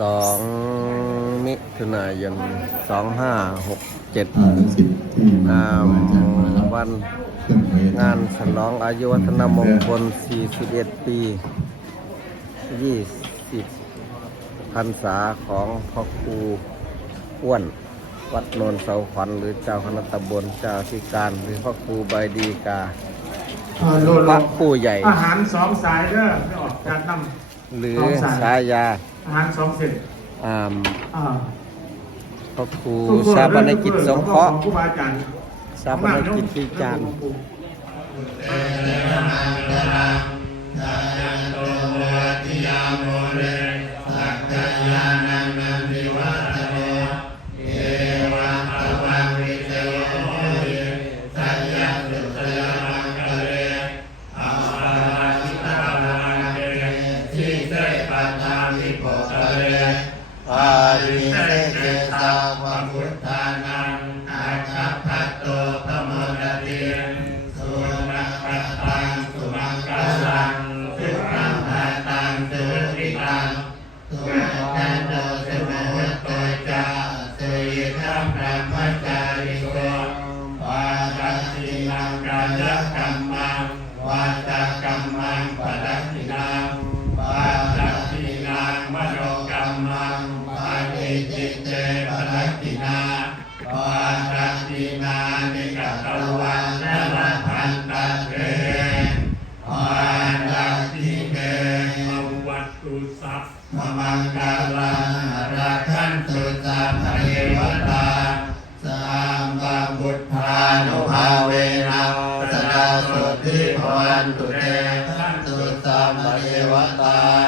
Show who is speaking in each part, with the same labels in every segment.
Speaker 1: สองมิถุนายนสองห้าหกเจ็ด
Speaker 2: อ่านิสิตที่มา
Speaker 1: อ่า
Speaker 2: มาจากมารับ
Speaker 1: วัน
Speaker 2: เครื่องเวท
Speaker 1: งานฉลองอายุวัฒนมงคล 41 ปี 20พรรษาของพ่อครูอ้วน วัดโนนเสาขวัญหรือเจ้าคณะตำบลเจ้าธิการหรือพ่อครูใบดีกา
Speaker 3: อ่าโล
Speaker 1: พ
Speaker 3: โล
Speaker 1: ระผู้ใหญ่
Speaker 3: อาหารสองสายเด้อไม่ออกจากน้
Speaker 1: หรือ
Speaker 3: ต้องสั่ง
Speaker 1: ฉายาำ
Speaker 3: อา หารสองเสร็จ
Speaker 1: อ่าม
Speaker 3: อ่า
Speaker 1: พ่อครู
Speaker 3: ทุกคน
Speaker 1: ชาปนกิจสงเคราะห์
Speaker 3: ของครูบาอาจารย์
Speaker 1: ชาปนกิจปีจานอา ตา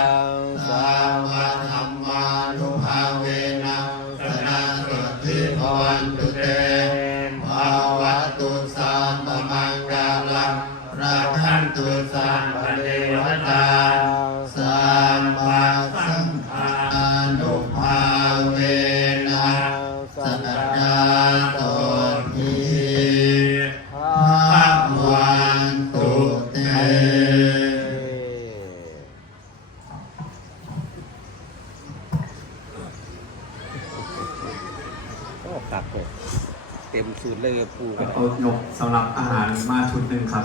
Speaker 1: เต็มสูตรเลยปูกัน
Speaker 4: เอายกสำหรับอาหารมาชุดหนึ่งครับ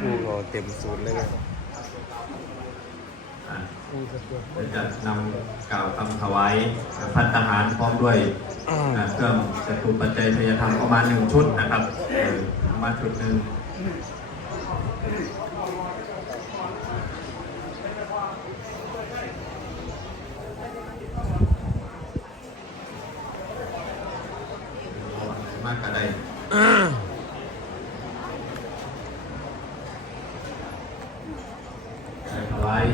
Speaker 1: ปูก็เต็มสูตรเลย
Speaker 4: อะเดี๋ยวจะนำกล่าวคำถวายพัฒทหารพร้อมด้วยอะเครื่องจตุปัจจัยทยธรรมประมาณหนึ่งชุดนะครับเออประมาณชุดหนึ่งากกว่าใดถวาย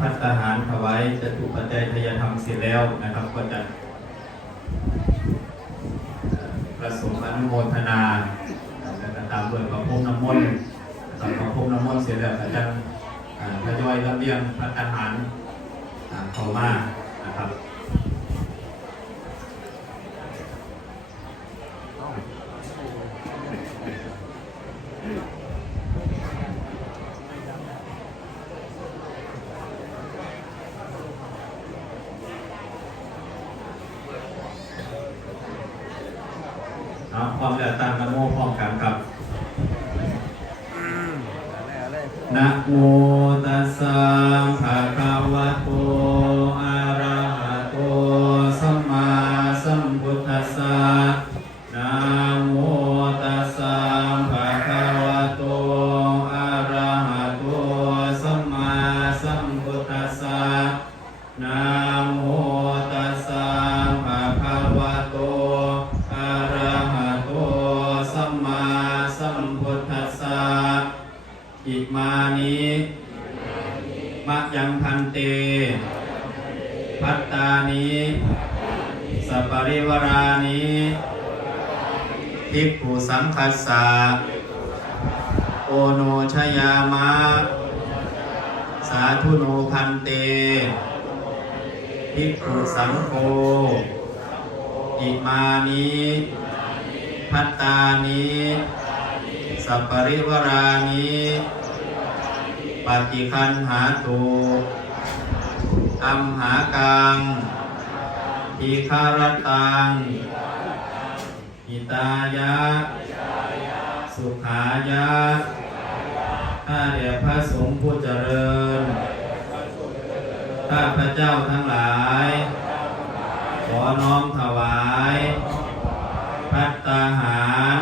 Speaker 4: พัฒหารถวายจตุปัจจัยทยธรรมเสร็จแล้วนะครับก็จะ ริวรานิภิกขุสังคัสสะโอโนชยามะ สาธุโนพันเตภิกขุสังโฆอิมานิพัตตานิสัปปริวรานิปฏิคันหาตุอัมหากัง ทีคารตังหิตายะ สุขายะข้าเดียพระสงฆ์ผู้เจริญข้าพระเจ้าทั้งหลาย ขอน้อมถวาย พัตตาหาร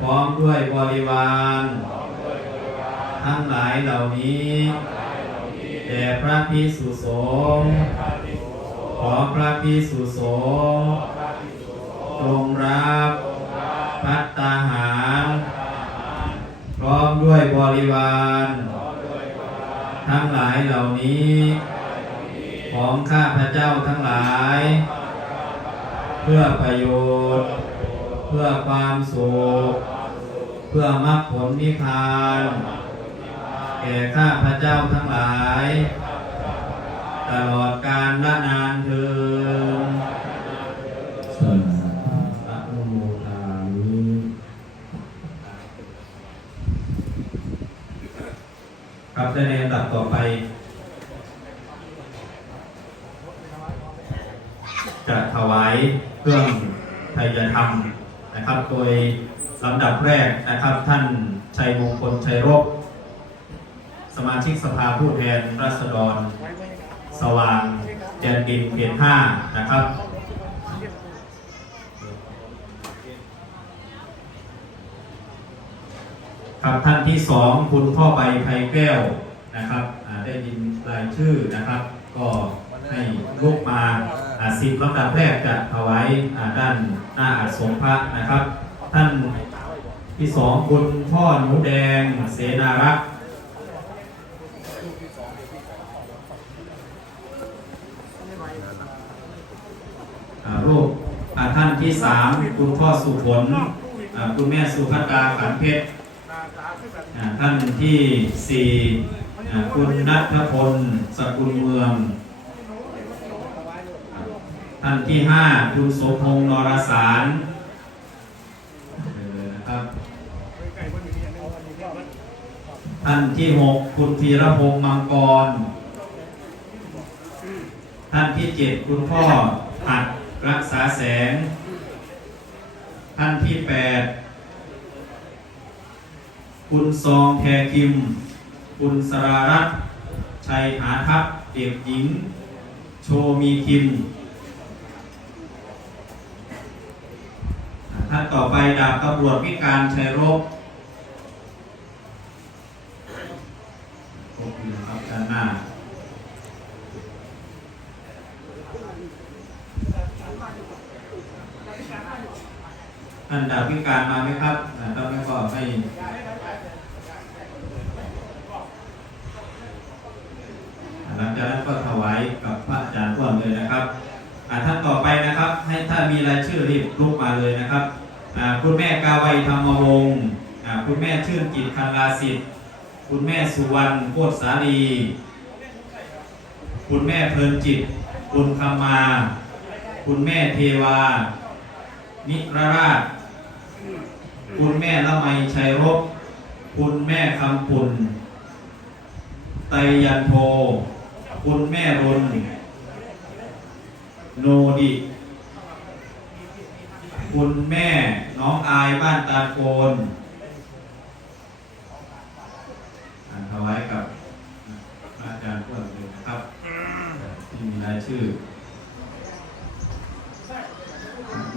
Speaker 4: พร้อมด้วยบริวาร ทั้งหลายเหล่านี้แด่พระพิสุสงฆ์ ขอพระพิสุสงฆ์จงรับพัตตาหาร พร้อมด้วยบริวาร ทั้งหลายเหล่านี้ ของข้าพระเจ้าทั้งหลาย เพื่อประโยชน์ เพื่อความสุข เพื่อมรรคผลนิพพาน แก่ข้าพระเจ้าทั้งหลาย ตลอดกาลละนานเทิน
Speaker 2: สาธุ
Speaker 4: อะนุโมทามิครับในลำดับต่อไป จะถวายเครื่องไทยธรรมนะครับ โดยลำดับแรกนะครับท่านชัยมงคลชัยรบสมาชิกสภาผู้แทนราษฎร สว่างแดนดินเขตห้านะครับครับท่านที่สองคุณพ่อใบไพแก้วนะครับได้ยินรายชื่อนะครับ ก็ให้ลูกมาอ่าสิบลำดับแรกจะถวายด้านหน้าอาสมพระนะครับ ท่านที่สองคุณพ่อหนูแดงเสนารักษ์อ่ารูปอ่า ที่สามคุณพ่อสุผลคุณแม่สุภัตาขันเพชรท่านที่สี่คุณนัทพลสกุลเมือง ท่านที่ห้าคุณสมพงษ์นรสารนะครับท่านที่หกคุณธีรพงษ์มังกร ท่านที่เจ็ดคุณพ่อหัดรักษาแสง ท่านที่แปดคุณซองแทกิม คุณสรารัตชัยหาทัพเด็กหญิง โชมีคิม ท่านต่อไปดาบตำรวจวิการชัยรบขอบคุณครับด้านหน้า ท่านดาบวิการมาไหมครับอ่าถ้าไม่ก็ให้หลังจากนั้นก็ถวายกับพระอาจารย์ร่วมเลยนะครับท่านต่อไปนะครับ ให้ถ้ามีรายชื่อรีบลุกมาเลยนะครับคุณแม่กาไวธรรมวงศ์คุณแม่ชื่นจิตคันลาสิทธิ์คุณแม่สุวรรณโคตรสาลี คุณแม่เพลินจิต คุณคำมา คุณแม่เทวา นิรราช คุณแม่ละไมชัยรบ คุณแม่คำปุ่น ไตรยันโทคุณแม่รุนโนดิ คุณแม่น้องอายบ้านตาโกนอ่านถวายกับพระอาจารย์เพื่อนเลยนะครับ ที่มีรายชื่อ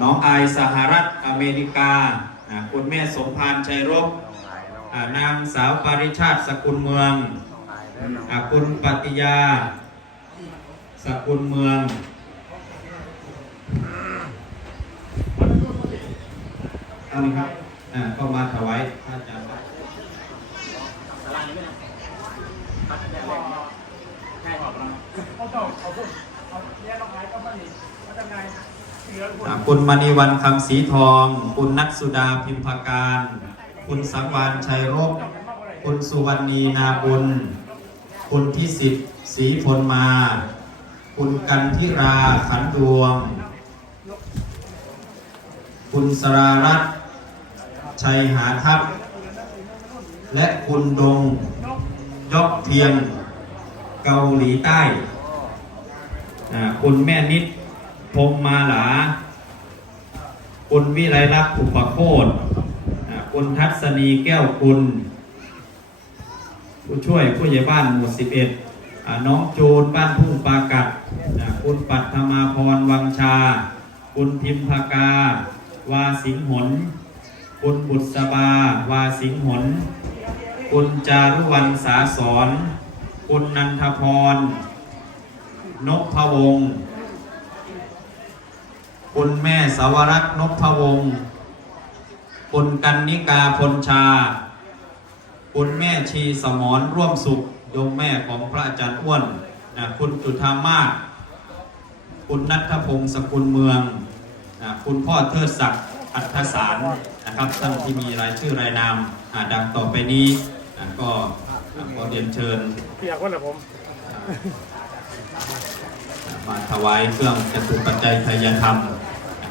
Speaker 4: น้องอายสหรัฐอเมริกา คุณแม่สมพานชัยรบนางสาวปริชาติสกุลเมืองคุณปฏิยา สกุลเมือง เอาไหมครับก็มาถวาท่านอาจารย์เอาเจ้าเอาพวกเอาเนี่ยเราขายก็ไม่นนี่มัจะไง คุณมณีวันคำสีทอง คุณนักสุดาพิมพาการ คุณสังวานชัยรบ คุณสุวรรณีนาบุญ คุณพิสิทธิ์ศรีพลมา คุณกันทิราขันดวง คุณสรารัตน์ชัยหาทัพ และคุณดงยกเพียงเกาหลีใต้ คุณแม่นิด พรหมมาหลา คุณวิไลลักษ์อุปโคตคุณทัศนีแก้วคุณ ผู้ช่วยผู้ใหญ่บ้านหมู่11อ่าน้องจูนบ้านทุ่งปากัด คุณปัทมาพรวังชา คุณพิมพากา วาสิงหน คุณบุษบา วาสิงหน คุณจารุวรรณสาสอน คุณนันทพร นพวงศ์ คุณแม่สาวรักษ์นพวงศ์คุณกันนิกาพลชา คุณแม่ชีสมรร่วมสุขโยมแม่ของพระอาจารย์อ้วนนะคุณจุธามาศคุณนัทพงศ์สกุลเมืองนะคุณพ่อเทิดศักดิ์อัธสารนะครับท่านที่มีรายชื่อรายนามอ่าดังต่อไปนี้นะก็อ่าขอเรียนเชิญ
Speaker 3: พี่อยากว่าอะไรผม
Speaker 4: มาถวายเครื่องจตุปัจจัยทายธรรมนะ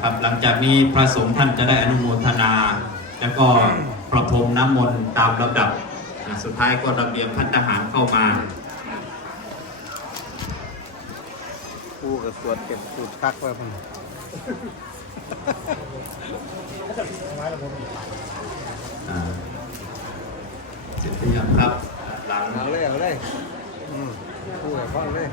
Speaker 4: ครับหลังจากนี้พระสงฆ์ท่านจะได้อนุโมทนา แล้วก็ประพรมน้ำมนต์ตามลำดับอ่าสุดท้ายก็ระเบียบพัฒทหารเข้ามา
Speaker 1: กูกับสวดเก็บสูตรคักไว้พุ่น
Speaker 4: อ่าเสร็จหรือยังครับหลัง
Speaker 1: เอาเลยเอาเลยอืมกูกับพ่อเลย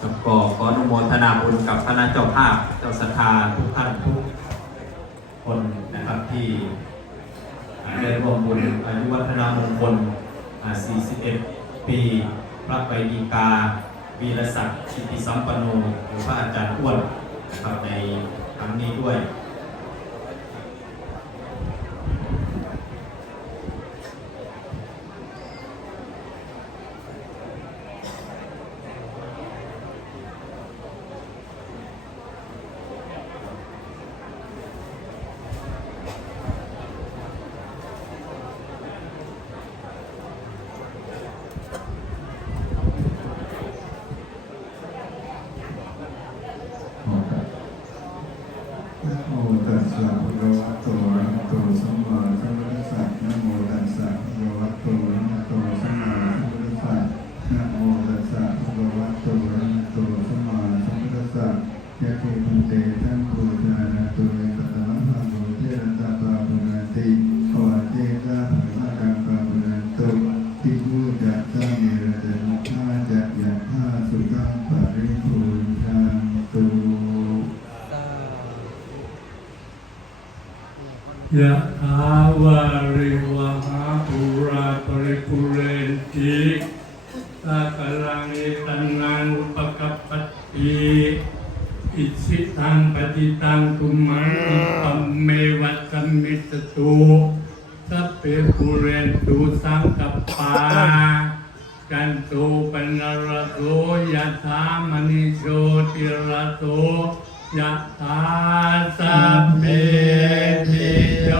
Speaker 4: แล้ว ก็ขออนุโมทนาบุญกับคณะเจ้าภาพเจ้าศรัทธาทุกท่านทุกคนนะครับที่ได้ร่วมบุญอายุวัฒนามงคล 41 ปีพระไปดีกา วีรศักดิ์ชิติสัมปันโนหรือพระอาจารย์อ้วนนะครับในครั้งนี้ด้วย
Speaker 2: ขอครับนะโมตัสสะภะคะวะโตอะระหะโตสัมมาสัมพุทธัสสะนะโมตัสสะภะคะวะโตอะระหะโตสัมมาสัมพุทธัสสะนะโมตัสสะภะคะวะโตอะระหะโตสัมมาสัมพุทธัสสะ ยะเทพุเตทังโฆทานะโตเอตตะหะโมเทระตะปะปุนันติขวาเตตะภะคะปะปุนันโตติมุจัตะเมระเตนะทาจะยะทาสุขังปะริภูทังตุ
Speaker 3: ยะถาวาริวหาปุราปริปุเรนติสากลังเอตันนังอุปกัปปติอิสิตังปฏิตังตุมังอิปัมเมวัสสมิสตุสัพเพ ปุเรนตุสังกัปปากันโตปนรโสยะถามณิโชติรโสยะถาสัพเพติโย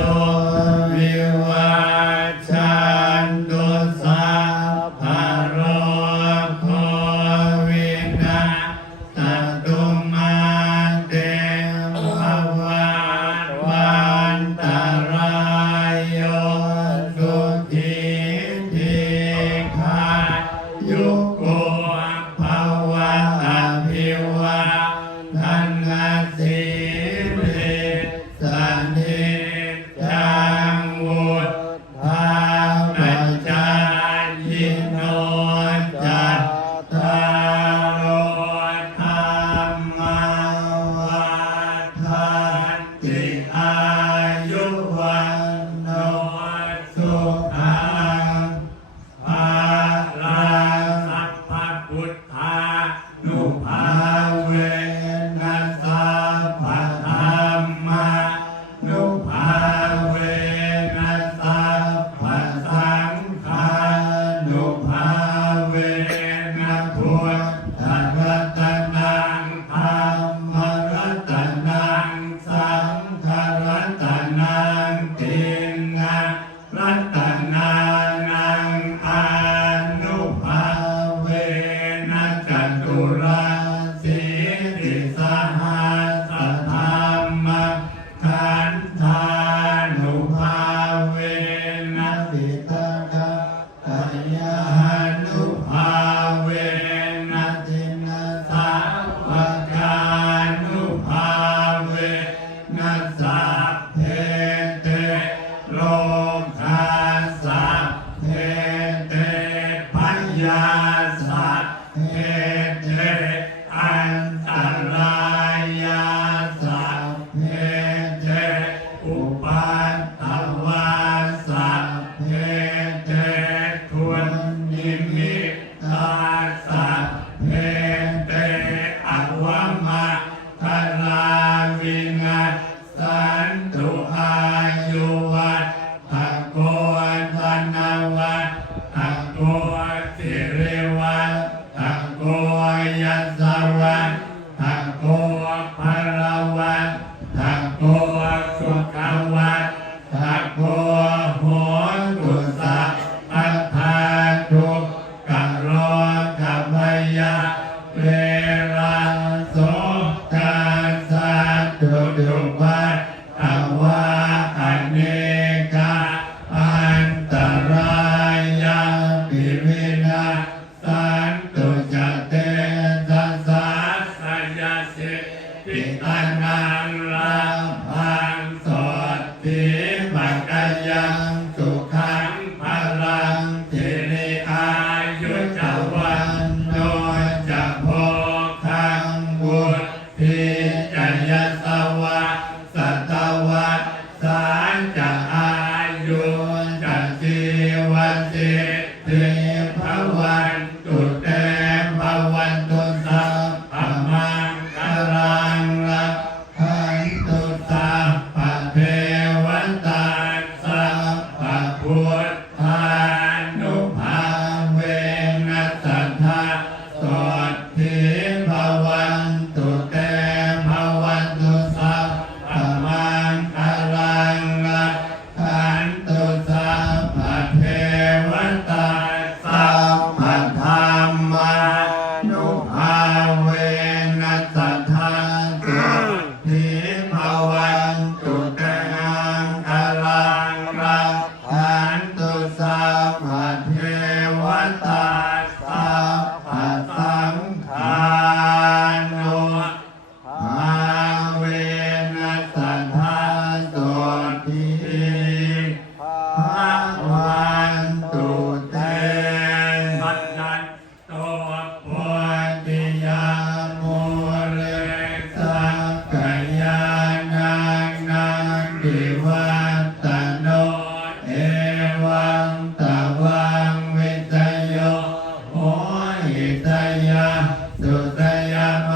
Speaker 3: สันตุอา Spirit. ต